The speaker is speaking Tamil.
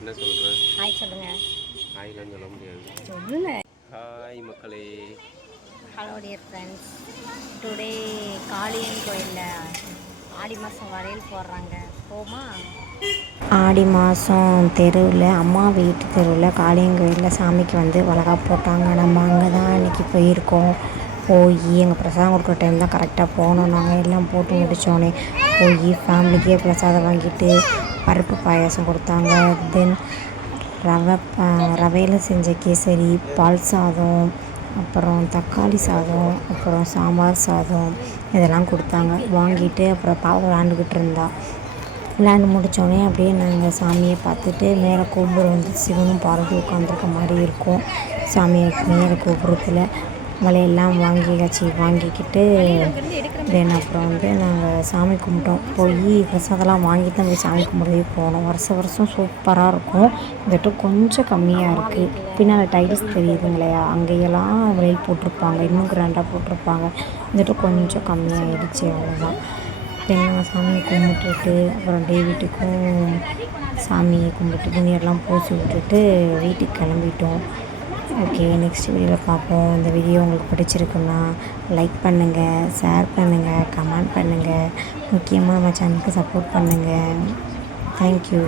என்ன சொல்கிற ஹாய் சொல்லுங்க. ஹாய்லாம் சொல்ல முடியாது. சொல்லுங்க. ஹாய் மக்களே. Hello dear friends today Kaliyan கோயிலில் ஆடி மாதம் வரையில் போடுறாங்க. போமா? ஆடி மாதம் தெருவில் அம்மா வீட்டு தெருவில் காளியங்கோயிலில் சாமிக்கு வந்து வளகா போட்டாங்க. நம்ம அங்கே தான் இன்றைக்கி போயிருக்கோம். போய் எங்கள் பிரசாதம் கொடுக்குற டைம் தான் கரெக்டாக போனோம். நாங்கள் எல்லாம் போட்டு முடித்தோடனே போய் ஃபேமிலிக்கே பிரசாதம் வாங்கிட்டு பருப்பு பாயாசம் கொடுத்தாங்க. தென் ரவை ரவையில் செஞ்ச கேசரி பால் சாதம் அப்புறம் தக்காளி சாதம் அப்புறம் சாம்பார் சாதம் இதெல்லாம் கொடுத்தாங்க. வாங்கிட்டு அப்புறம் பாவம் விளாண்டுக்கிட்டு இருந்தா. விளையாண்டு முடித்தோடனே அப்படியே நாங்கள் சாமியை பார்த்துட்டு மேலே கோபுரம் வந்து சிவனும் பார்வதி உட்காந்துருக்க மாதிரி இருக்கும். சாமியை மேலே கோபுரத்தில் வலையெல்லாம் வாங்கியாச்சு வாங்கிக்கிட்டு தென் அப்புறம் வந்து நாங்கள் சாமி கும்பிட்டோம். போய் பிரசாதெல்லாம் வாங்கி தான் போய் சாமி கும்பிடவே போனோம். வருஷ வருஷம் சூப்பராக இருக்கும். இந்த கொஞ்சம் கம்மியாக இருக்குது பின்னால் டைல்ஸ் தெரியுதுங்க இல்லையா அங்கேயெல்லாம் வெயில் போட்டிருப்பாங்க. இன்னும் கிராண்டாக போட்டிருப்பாங்க. இந்த வாட்டி கொஞ்சம் கம்மியாகிடுச்சு அவ்வளோதான் தென் நாங்கள் சாமியை கும்பிட்டுட்டு அப்புறம் டேவிட்டுக்கும் சாமியை கும்பிட்டு துணியெல்லாம் பூசி விட்டுட்டு வீட்டுக்கு கிளம்பிட்டோம். ஓகே நெக்ஸ்ட் வீடியோவில் பார்ப்போம். இந்த வீடியோ உங்களுக்கு பிடிச்சிருக்குன்னா லைக் பண்ணுங்கள் ஷேர் பண்ணுங்கள் கமெண்ட் பண்ணுங்கள் முக்கியமாக நம்ம சேனலுக்கு சப்போர்ட் பண்ணுங்கள் தேங்க்யூ